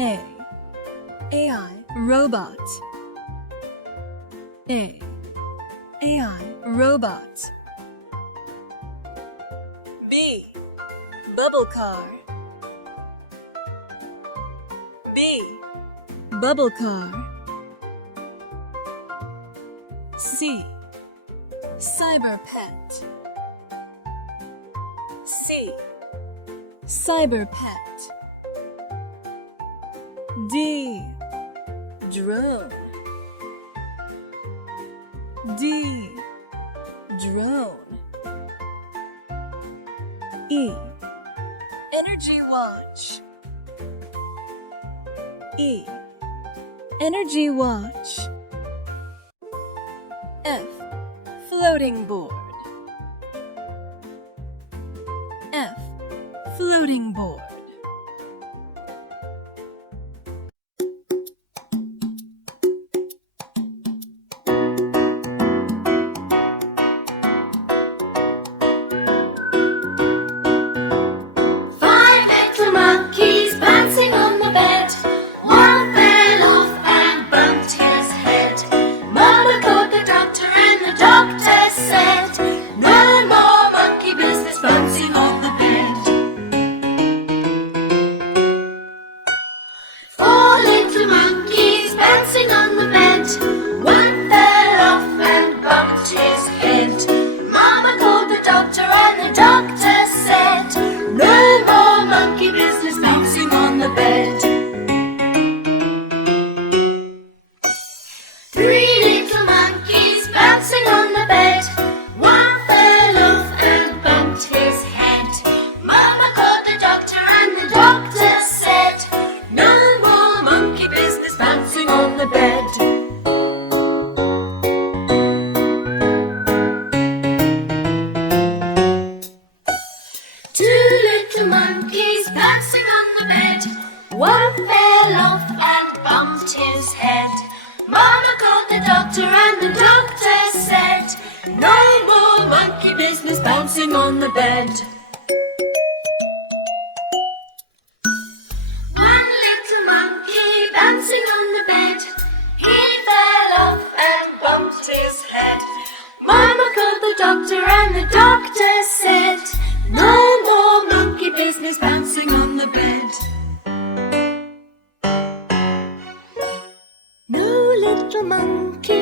A. AI robot. A. AI robot. B. Bubble car. B. Bubble car. C. Cyber pet. C. Cyber pet. D. Drone. D. Drone. E. Energy watch. E. Energy watch. F. Floating board. F. Floating board. One fell off and bumped his head. Mama called the doctor and the doctor said, no more monkey business bouncing on the bed. One little monkey bouncing on the bed. He fell off and bumped his head. Mama called the doctor and the doctor said, no more monkey business bouncing on the bed. No little monkey